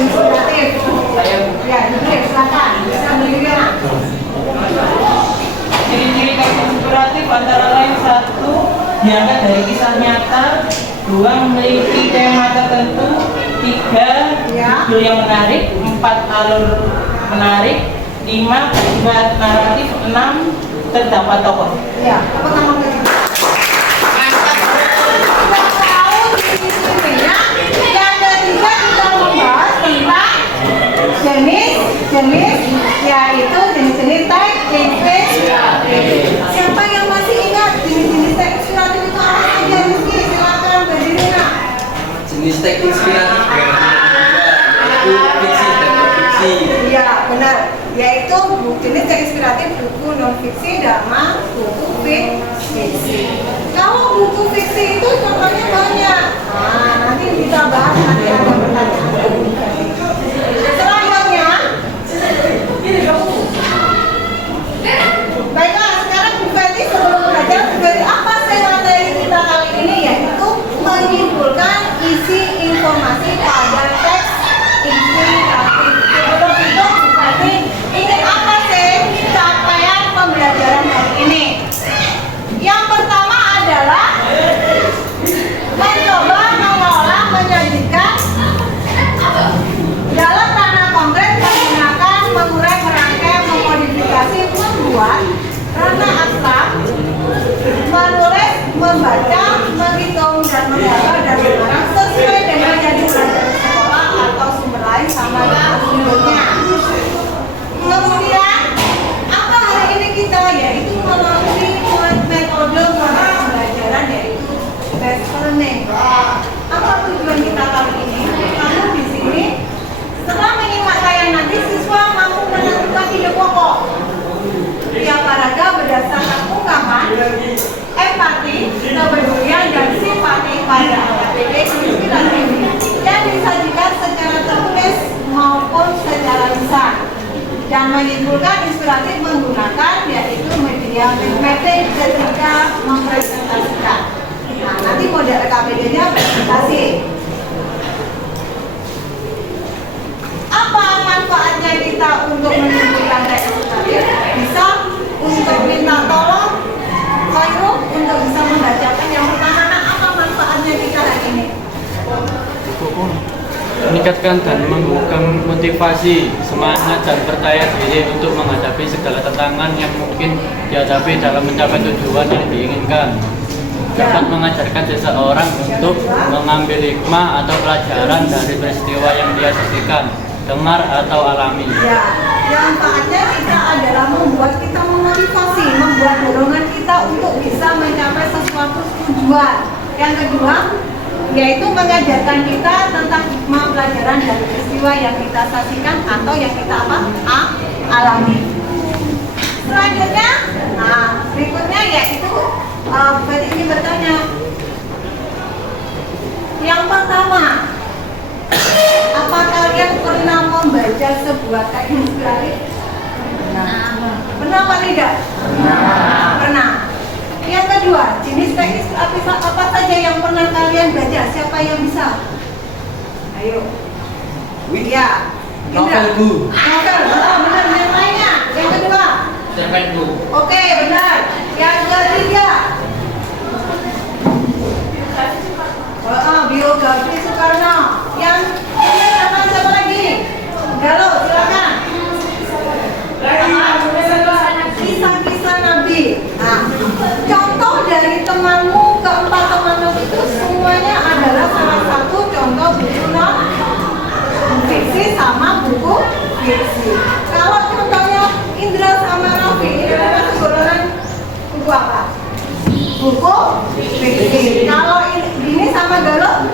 inspiratif. Ya, silakan. Bisa berdiri. Ciri-ciri teks inspiratif antara lain: 1. Diangkat dari kisah nyata. 2. Memiliki tema tertentu. 3. Judul yang menarik. 4. Alur menarik. 5. Bersifat naratif. 6. Terdapat tokoh. Ya, apa nama kita? Jenis yaitu jenis-jenis teks inspiratif. Siapa yang masih ingat jenis-jenis teks inspiratif itu apa aja? Rizky, silakan berdiri. Jenis teks inspiratif itu fiksi dan non fiksi. Iya benar, yaitu jenis teks inspiratif buku non fiksi sama buku fiksi. Kalau buku fiksi itu contohnya banyak. Nah, nanti kita bahas nanti ada pertanyaan. Baiklah, sekarang Bu Fetty sebelum belajar, Bu Fetty apa sih materi kita kali ini, yaitu menyimpulkan isi informasi pada teks inspiratif. Sebelum itu Bu Fetty ingin apa sih capaian pembelajaran hari ini? Yang pertama adalah mencoba mengolah, menyajikan dalam ranah konkret menggunakan mengurai, merangkai, memodifikasi, membuat ranah abstrak, menulis, membaca, menghitung, dan menggambar dan mengarang sesuai dengan yang dipelajari sekolah atau sumber lain sama dengan sumbernya. Kemudian apa hari ini kita, yaitu melalui metode pembelajaran yaitu based learning. Apa tujuan kita kali ini? Karena di sini setelah menyimak saya nanti siswa mampu menentukan ide pokok tiap paragraf berdasarkan ungkapan, empati, kepedulian, dan simpati pada APD inspiratif yang disajikan secara tertulis maupun secara lisan, dan menyimpulkan inspiratif menggunakan yaitu media matematik ketika mempresentasikan. Nah, nanti model KPD-nya presentasi. Apa manfaatnya kita untuk menyimpulkan teks inspiratif? Bisa untuk minta tolong Khairul untuk bisa membacakan yang pertama. Apa manfaatnya kita hari ini? Meningkatkan dan membuka motivasi, semangat dan percaya diri untuk menghadapi segala tantangan yang mungkin dihadapi dalam mencapai tujuan yang diinginkan. Dapat mengajarkan seseorang untuk mengambil hikmah atau pelajaran dari peristiwa yang dia saksikan, dengar atau alami. Ya, yang manfaatnya kita adalah membuat kita memotivasi, membuat dorongan kita untuk bisa mencapai sesuatu tujuan. Yang kedua, yaitu mengajarkan kita tentang hikmah pelajaran dari peristiwa yang kita saksikan atau yang kita alami. Selanjutnya, berikutnya yaitu Fetty ini bertanya. Yang pertama, apa kalian pernah membaca sebuah teks inspiratif? Pernah apa tidak? Pernah. Yang kedua, jenis teks inspiratif apa saja yang pernah kalian baca? Siapa yang bisa? Ayo. Ya. Novel Bu. Novel, benar. Yang lainnya? Yang kedua? Cerpen Bu. Oke, benar. Yang ketiga? Biografi Soekarno. Yang siapa lagi? Galuh, silakan. Kisah-kisah Nabi. Nah, contoh dari temanmu, keempat temanmu itu semuanya adalah salah satu contoh buku non fiksi sama buku fiksi. Kalau contohnya Indra sama Raffi, itu adalah golongan buku apa? Buku fiksi. Kalau ini sama Galuh,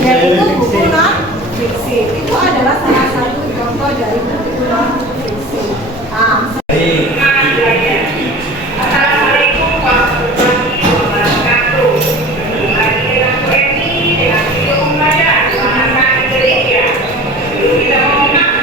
yaitu buku non fiksi. Itu adalah salah satu contoh dari buku non fiksi. Assalamualaikum warahmatullahi wabarakatuh. Kembali dengan Bu Eni dengan video pembelajaran bahasa Indonesia. Kita mengulang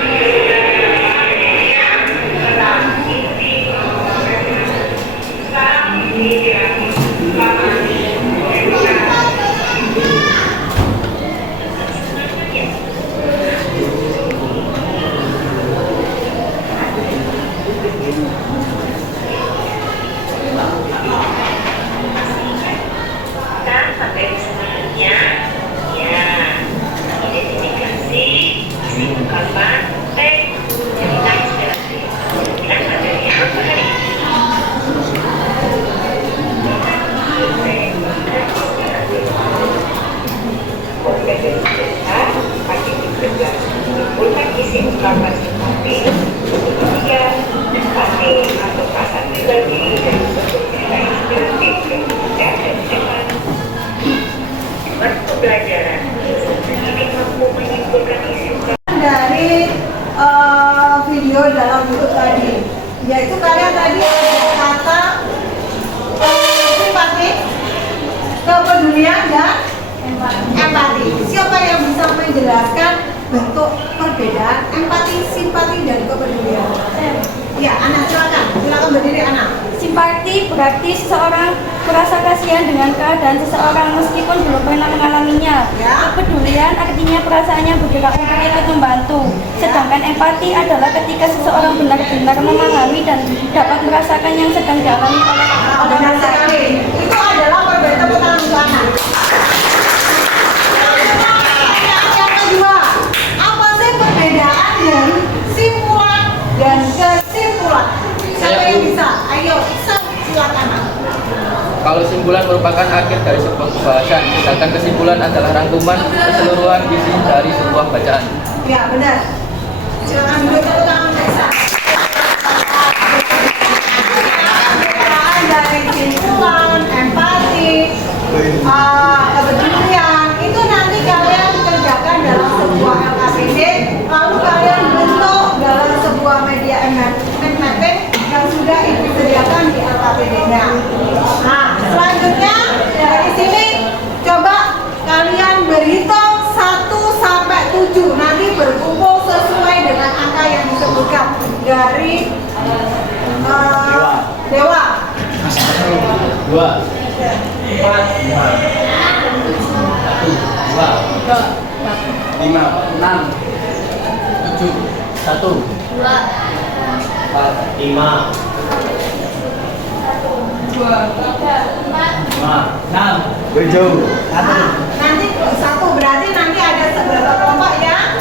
menjelaskan bentuk perbedaan empati, simpati, dan kepedulian. Ya, Ana silakan berdiri Ana. Simpati berarti seseorang merasa kasihan dengan keadaan seseorang meskipun belum pernah mengalaminya. Ya. Kepedulian artinya perasaannya bergerak untuk ikut membantu. Sedangkan empati adalah ketika seseorang benar-benar memahami dan dapat merasakan yang sedang dialami oleh Benar orang lain. sekali. Itu adalah perbedaan tepuk tangan untuk Ana. Yang kedua, apa sih perbedaan dari simpulan dan kesimpulan? Siapa yang bisa? Ayo, silakan. Kalau simpulan merupakan akhir dari sebuah pembahasan, sedangkan kesimpulan adalah rangkuman keseluruhan isi dari sebuah bacaan. Ya, benar. Silakan dulu tepuk tangan Desa. Perbedaan dari simpulan, empati, kepedulian itu nanti kalian kerjakan dalam sebuah LKPD, lalu kalian bentuk dalam sebuah media mind mapping yang sudah ibu sediakan di LKPD-nya. Nah, selanjutnya dari sini coba kalian berhitung 1 sampai 7, nanti berkumpul sesuai dengan angka yang disebutkan dari Dewa. 2, 4, 5, 6, 7, 1, 5, 7, Nanti satu berarti nanti ada seberapa kelompok ya?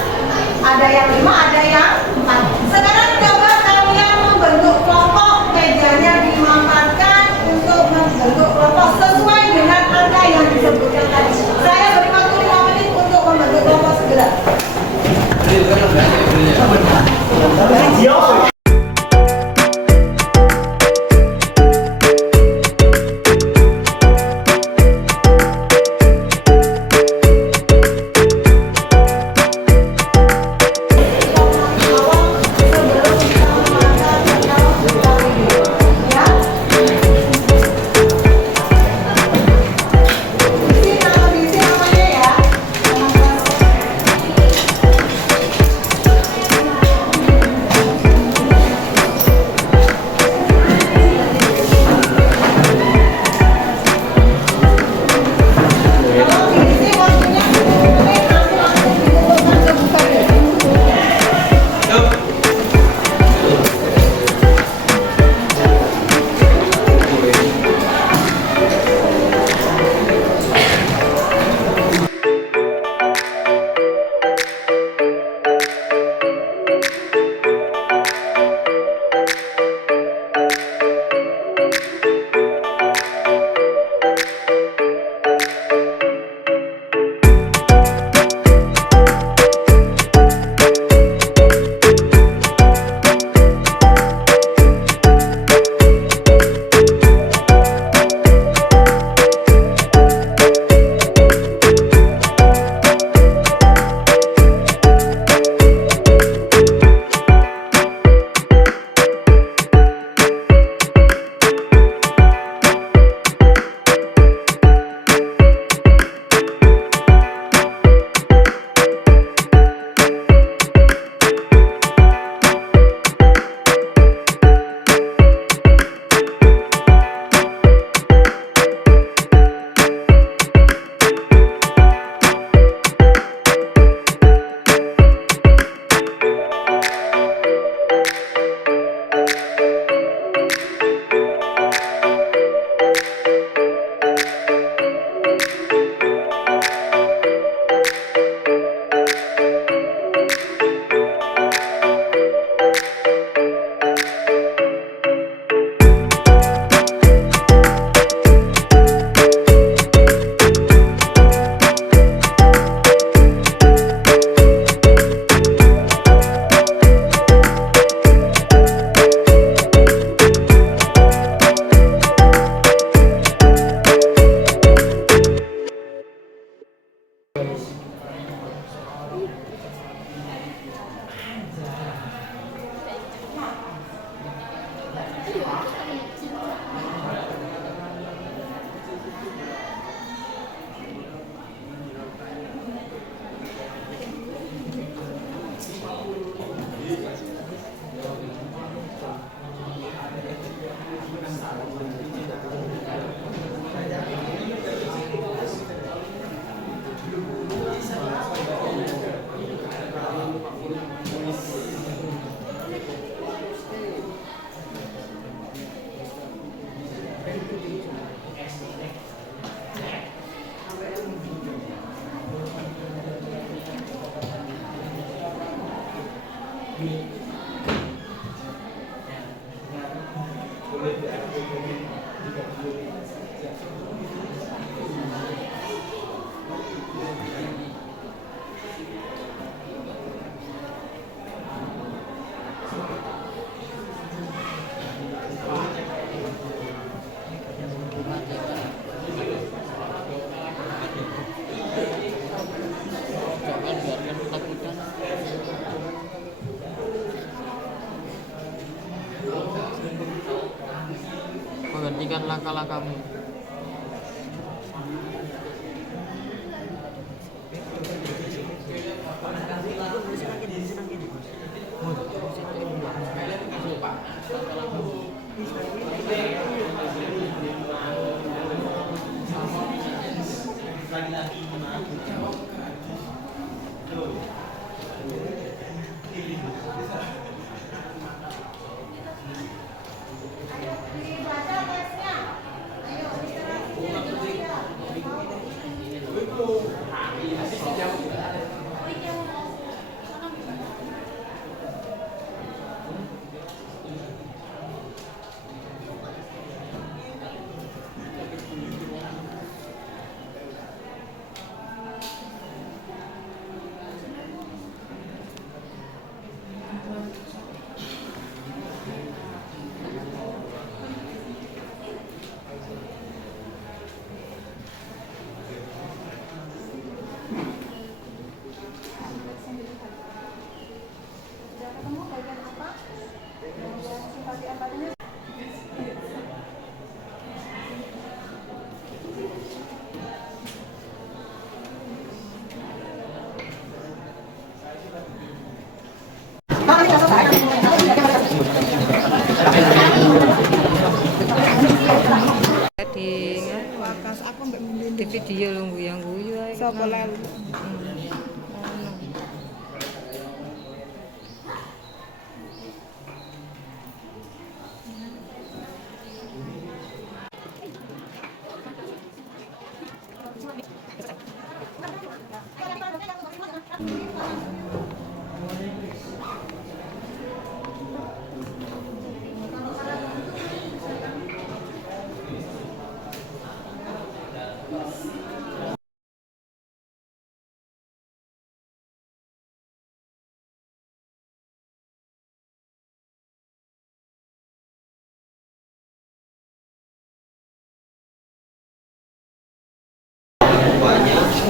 Ada yang 5, ada yang 4. Sekarang coba kalian membentuk kelompok, mejanya dimakamkan untuk membentuk kelompok sesuai dengan angka yang disebutkan tadi. Saya beri waktu 5 menit untuk membentuk kelompok segera. Menghentikan langkah-langkahmu. Dibaca tesnya. Ayo, di video lu guyu ae. Sapa lalu?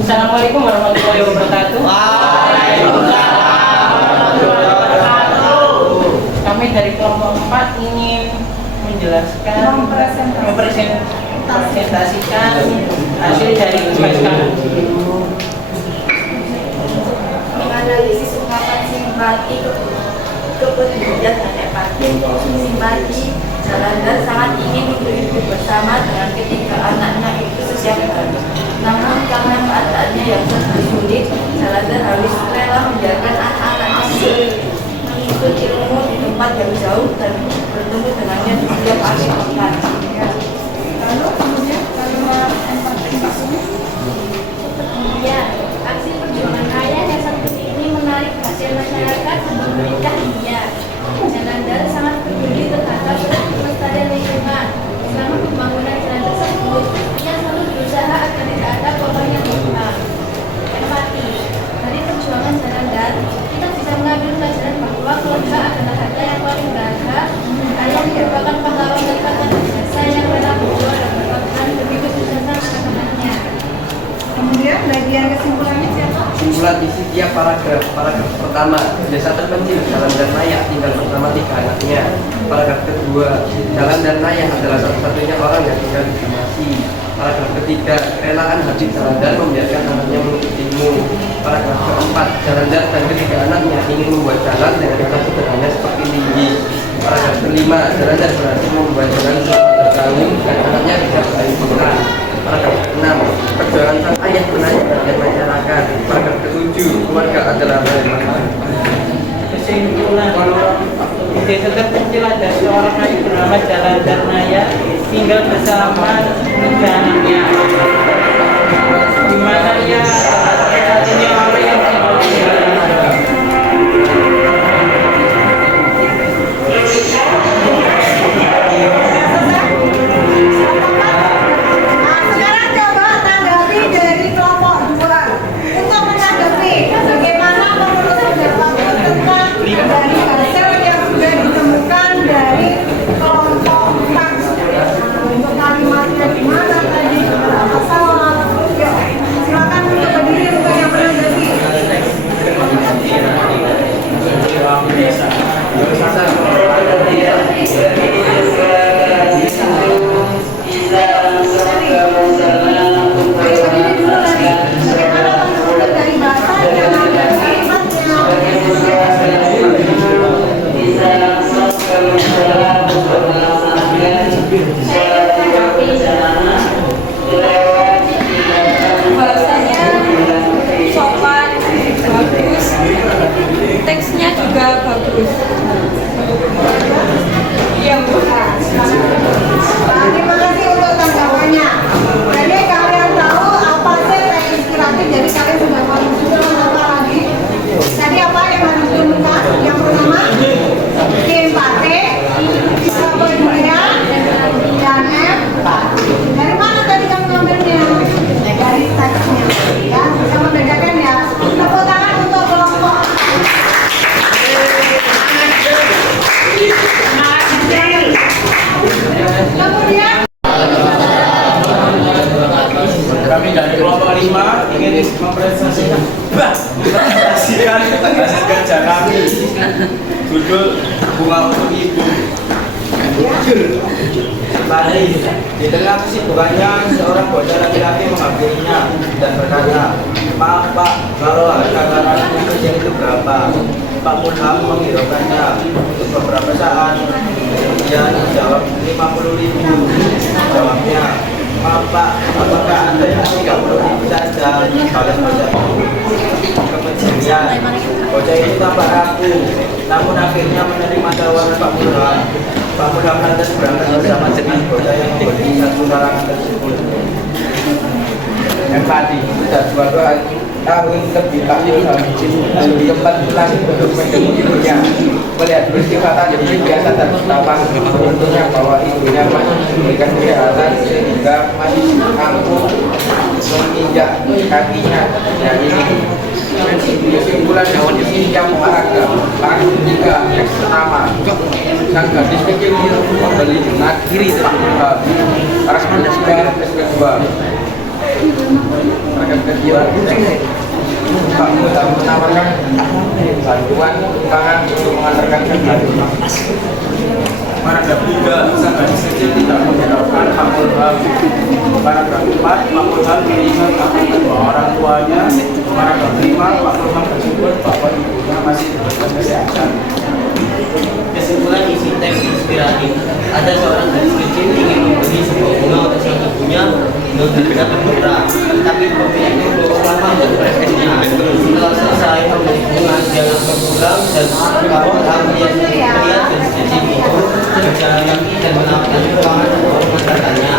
Assalamualaikum warahmatullahi wabarakatuh. Kami dari kelompok 4 ingin menjelaskan, mempresentasikan hasil dari UTS kami. Menganalisis ungkapan simpati kepedulian dan empati. Simpati Jalandar sangat ingin untuk hidup bersama dengan ketiga anaknya itu sejak baru. Namun karena keadaannya yang sangat sulit, Jalandar harus rela membiarkan anak-anaknya menuntut ilmu di tempat yang jauh dan bertemu dengannya di setiap akhir pekan. Lalu kemudian kalimat empati ini. Ya, aksi perjuangan ayah yang satu ini menarik perhatian masyarakat dan memberikan dia. Jalandar sangat peduli terhadap pelestarian lingkungan. Selama pembangunan jalan tersebut, ia selalu berusaha agar tidak ada korban yang hilang. Empati. Dari perjuangan Jalandar, kita bisa mengambil pelajaran bahwa keluarga adalah harta yang paling berharga. Ayah merupakan pahlawan terkata jasa yang rela berjuang dan berkorban demi kesuksesan anak-anaknya. Kemudian bagian kesimpulannya siapa? Simpulan isi tiap paragraf. Paragraf pertama, desa terpencil Jalandar Naya tinggal bersama 3 anaknya. Paragraf kedua, Jalandar Naya adalah satu-satunya orang yang tinggal di Damasi. Paragraf ketiga, kerelaan Habib Jalandar membiarkan anaknya menuntut ilmu. Paragraf keempat, Jalandar dan ketiga anaknya ingin membuat jalan dengan kata sederhana seperti tinggi. Paragraf kelima, Jalandar berhasil membuat jalan adalah bagaimana? Kesimpulan, di desa terpencil ada seorang anak bernama Jalan Darnaya tinggal bersama tiga anaknya. Di mana ia satu-satunya orang yang tinggal di desa. Nah, sekarang coba tanggapi dari kelompok 2 untuk menanggapi bagaimana menurut pendapatmu tentang dari hasil yang sudah ditemukan dari kelompok 4. Untuk kalimatnya gimana tadi, berapa salah? Yuk, silakan untuk berdiri untuk yang menanggapi. Berdiri dulu tadi. Bagaimana menurut dari bahasanya, dari kalimatnya? Bahasanya sopan, bagus, teksnya juga bagus. Iya, Bu. Nah, terima kasih untuk tanggapannya. Jadi kalian tahu apa sih yang inspiratif, jadi kalian sudah menghafal lagi. Tadi apa yang harus ditemukan? Yang pertama, empati, kepedulian, dan empati. Dari mana tadi kamu ngambilnya? Dari teksnya. Ya, bisa membedakan ya. Tepuk tangan untuk kelompok. Kemudian Kami dari kelompok 5 ingin mempresentasikan hasil kerja kami. Judul Bunga untuk Ibu. Tadi di tengah kesibukannya seorang bocah laki-laki menghampirinya dan berkata, "Maaf Pak, kalau harga garansi kecil itu berapa?" Pak Mulham menghiraukannya untuk beberapa saat. Kemudian jawab 50.000. Jawabnya, "Maaf Pak, apakah Anda yang 30.000 saja?" Balas bocah itu. Kemudian bocah itu tampak ragu, namun akhirnya menerima tawaran Pak Mulham. Pak Mulham lantas berangkat bersama dengan bocah yang memberi satu larangan tersebut. Empati sudah 2 tahun lebih di tempat pulang untuk menjenguk ibunya. Melihat peristiwa tadi biasa dan tertawa, tentunya bahwa ibunya masih memberikan kesehatan sehingga masih mampu menginjak kakinya. Dan ini kesimpulan ini yang mengarah ke langkah ketiga yang pertama. Sang gadis kecil membeli dengan kiri terbuka. Kedua, Pak Mulham menawarkan bantuan tangan untuk mengantarkan ke rumah. Paragraf 3, sang gadis kecil tidak menghiraukan Pak Mulham. Paragraf 4, Pak Mulham mengingat akan kedua orang tuanya. Paragraf 5, Pak Mulham tersebut bahwa ibunya masih diberikan kesehatan. Kesimpulan isi teks inspiratif. Ada seorang gadis kecil ingin membeli sebuah bunga untuk sang ibunya dengan harga termurah, tapi pemilik itu belum lama untuk prosesnya. Setelah selesai membeli bunga, dia langsung pulang dan Pak Mulham melihat gadis kecil itu berjalan kaki dan menawarkan keuangan untuk mengantarkannya.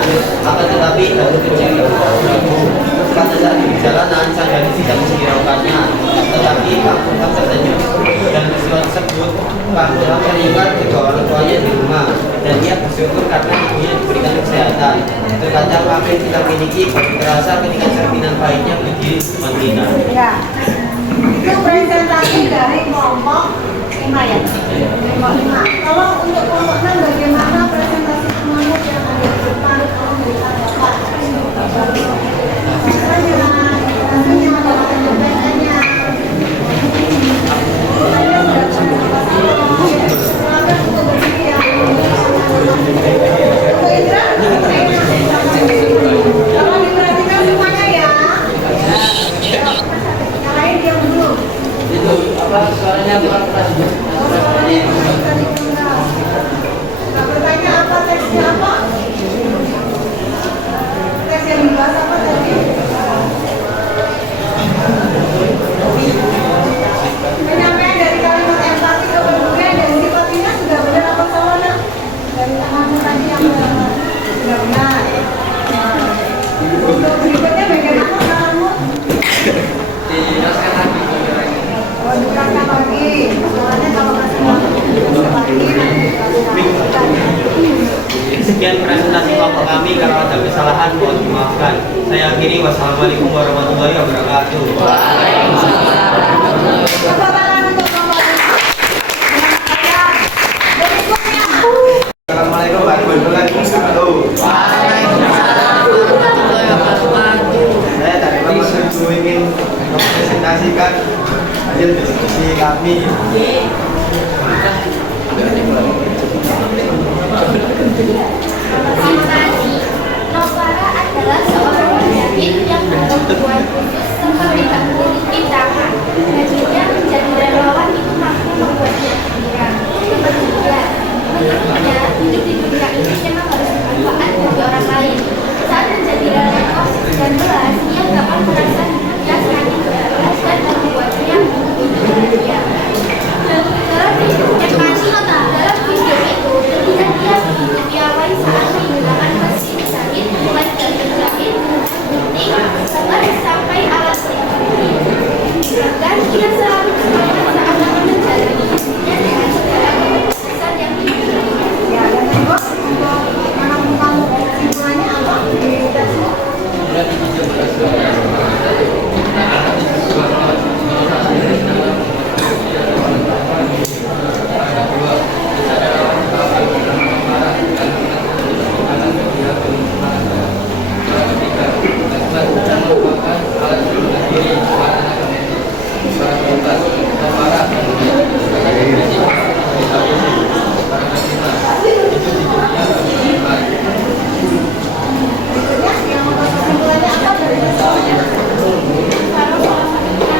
Akan tetapi gadis kecil itu ragu. Pada saat di perjalanan, sang gadis tidak menghiraukannya, tetapi Pak Mulham tersenyum. Dan peristiwa tersebut, Pak Mulham teringat kedua orang tuanya di rumah dan dia bersyukur karena ibunya diberikan kesehatan. Terkadang apa yang kita miliki baru terasa ketika cerminan pahitnya berdiri di depan kita. ya, itu presentasi dari kelompok 5 ya. Kelompok 5. Kalau untuk kelompok 6 bagaimana presentasi semuanya yang ada di depan? Kalau berikan dapat. Rasanya adalah penyampaiannya. Silakan untuk berdiri ya. Untuk Indra, kalau diperhatikan semuanya ya. Yang lain diam dulu. Itu apa suaranya kurang keras? Suaranya kurang keras. Nggak bertanya Untuk berikutnya bagaimana kamu? Dijelaskan lagi. Oh, dijelaskan lagi. Soalnya kalau kasih lagi, Sekian presentasi kelompok kami. Kalau ada kesalahan mohon dimaafkan. Saya akhiri. Wassalamualaikum warahmatullahi wabarakatuh. tepuk tangan untuk kelompok berikutnya. Assalamualaikum warahmatullahi wabarakatuh. Saya dari kelompok 7 ingin mempresentasikan hasil diskusi kami. Novara adalah seorang penjahit yang berkebutuhan khusus serta tidak memiliki tangan. Baginya menjadi relawan itu mampu membuatnya gembira. Ketiga, menurutnya hidup di dunia ini memang harus bermanfaat bagi orang lain. Saat menjadi relawan COVID-19, ia dapat merasa hidupnya semakin berarti dan membuatnya hidup bahagia. Dalam video itu terlihat dia begitu piawai saat menggunakan mesin jahit mulai dari jahit, gunting, sampai alat pelindung. Bahkan ia selalu semangat saat menjalani hidupnya dengan segala keputusan yang dimiliki. Ya, dan terus untuk menemukan kesimpulannya apa? Yang untuk kesimpulannya apa dari soalnya? Kalau salah satunya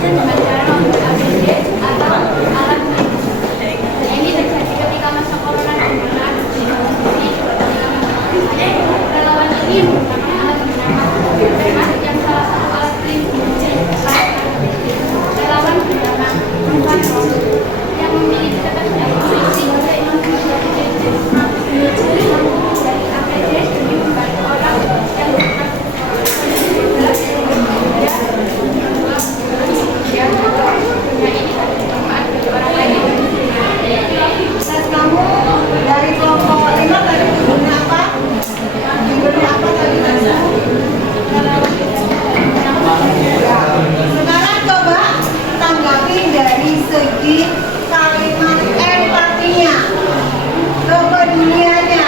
dengan cara membuat APD atau alat pelindung. Ini terjadi ketika masa corona di mana relawan ini menggunakan alat pelindung yang salah satu alat pelindung relawan menggunakan yang memiliki keterbatasan fisik dari APD demi membantu orang yang Tes kamu dari kelompok 5 tadi judulnya apa? Judulnya apa tadi? Ya. Sekarang coba tanggapi dari segi kalimat empatinya, kepeduliannya,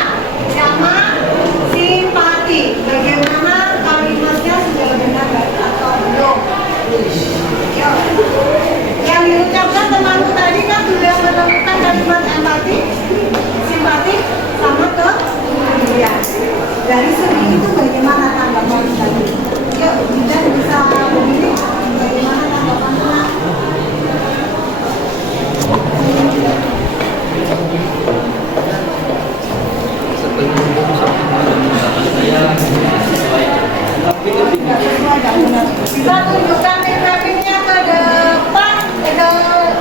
sama simpati. Bagaimana kalimatnya sudah benar atau belum? Yuk. Yang diucapkan temanku tadi kan sudah menemukan kalimat empati, simpati, sama kepedulian. Dari segi itu bagaimana tanggapan tadi? Yuk, kita bisa berdiri. Bagaimana tanggapannya? Bisa tunjukkan PPP-nya ke depan, ke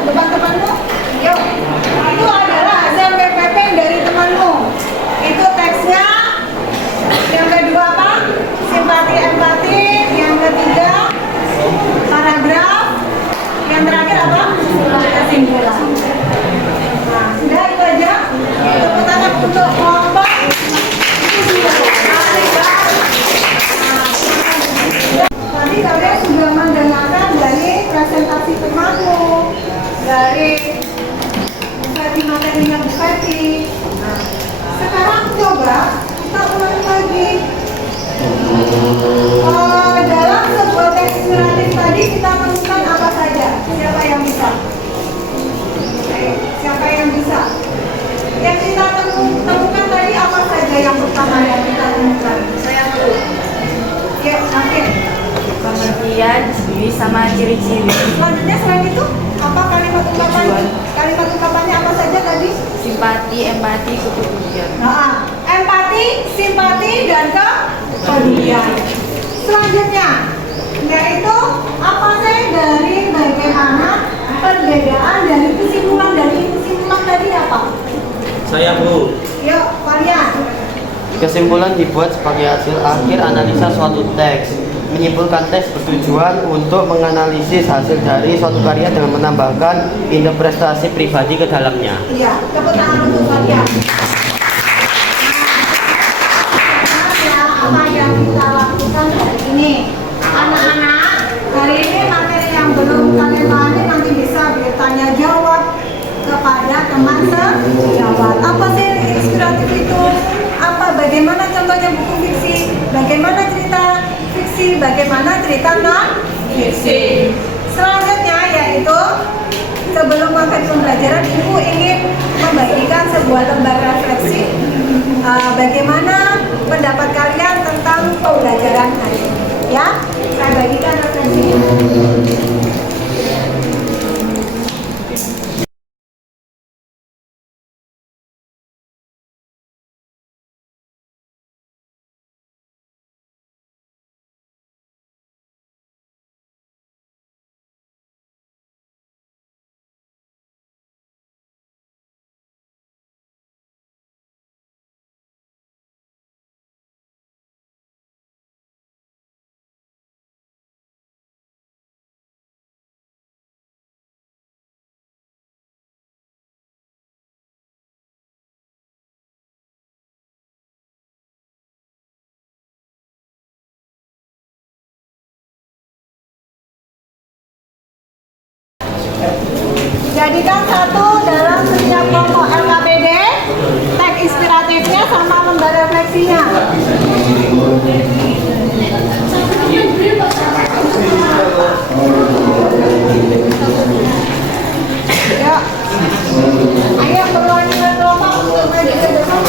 depan temanmu. Yuk, itu adalah hasil PPP dari temanmu. Itu teksnya. Yang kedua apa? Simpati empati. Yang ketiga paragraf. Yang terakhir apa? Kesimpulan. Nah, sudah itu aja. Tepuk tangan untuk kelompok. Itu sudah. Tadi kalian sudah mendengarkan dari presentasi temanmu, dari materi-materinya Bu Feti. Nah, sekarang coba kita ulangi lagi. Dalam sebuah teks inspiratif tadi kita temukan apa saja? Siapa yang bisa? Siapa yang bisa? Yang kita temukan tadi apa saja yang pertama yang kita temukan? Saya dulu. Yuk, Nafin. Pengertian diri sama ciri-ciri. Selanjutnya selain itu apa kalimat ungkapan? Kalimat ungkapannya apa saja tadi? Simpati, empati, kepedulian. Nah, empati, simpati, dan kepedulian. Selanjutnya, yaitu apa sih dari bagaimana perbedaan dari kesimpulan tadi apa? Saya Bu. Yuk, kalian. Kesimpulan dibuat sebagai hasil akhir analisa suatu teks. Menyimpulkan teks bertujuan untuk menganalisis hasil dari suatu karya dengan menambahkan interpretasi pribadi ke dalamnya. Iya, tepuk tangan untuk Fatia. Apa yang kita lakukan hari ini? Anak-anak, hari ini materi yang belum kalian pahami nanti bisa bertanya jawab kepada teman sejawat. Apa sih inspiratif itu? Apa? Bagaimana contohnya buku fiksi? Bagaimana cerita fiksi? Bagaimana cerita non fiksi? Selanjutnya yaitu sebelum mengakhiri pembelajaran, Ibu ingin membagikan sebuah lembar refleksi. Bagaimana pendapat kalian tentang pembelajaran hari ini? Ya, saya bagikan refleksinya. Jadikan satu dalam setiap kelompok LKPD, teks inspiratifnya sama lembar refleksinya. Ya, ayo keluarkan kelompok untuk maju ke depan.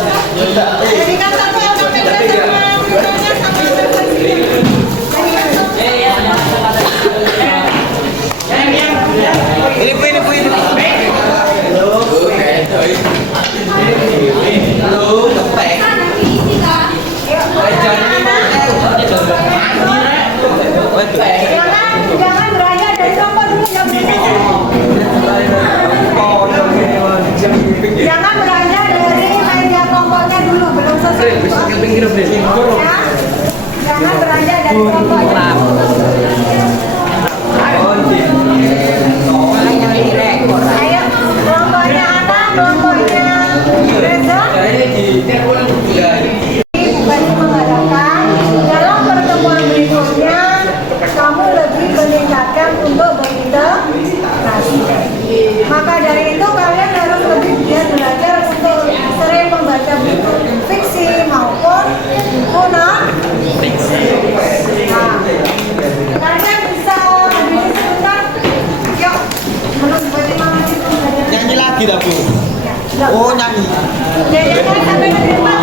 Jadikan satu LKPD sama lembarnya sama refleksinya. Jadikan satu. Jangan beraya dari kelompok dulu yang jangan beraya dari meja kelompoknya dulu belum selesai. Ya. Jangan beraya dari kelompoknya. Ayo, kelompoknya apa? Kelompoknya Reza. Bupati mengharapkan dalam pertemuan berikutnya kamu lebih meningkatkan untuk berinteraksi. Maka dari itu kalian harus lebih giat belajar untuk sering membaca buku fiksi maupun buku non fiksi. Nah, kalian bisa berdiri sebentar. Yuk, menurut bagaimana sih pembelajaran? Nyanyi lagi dah Bu. Ya, Oh nyanyi. jadi sampai ke depan.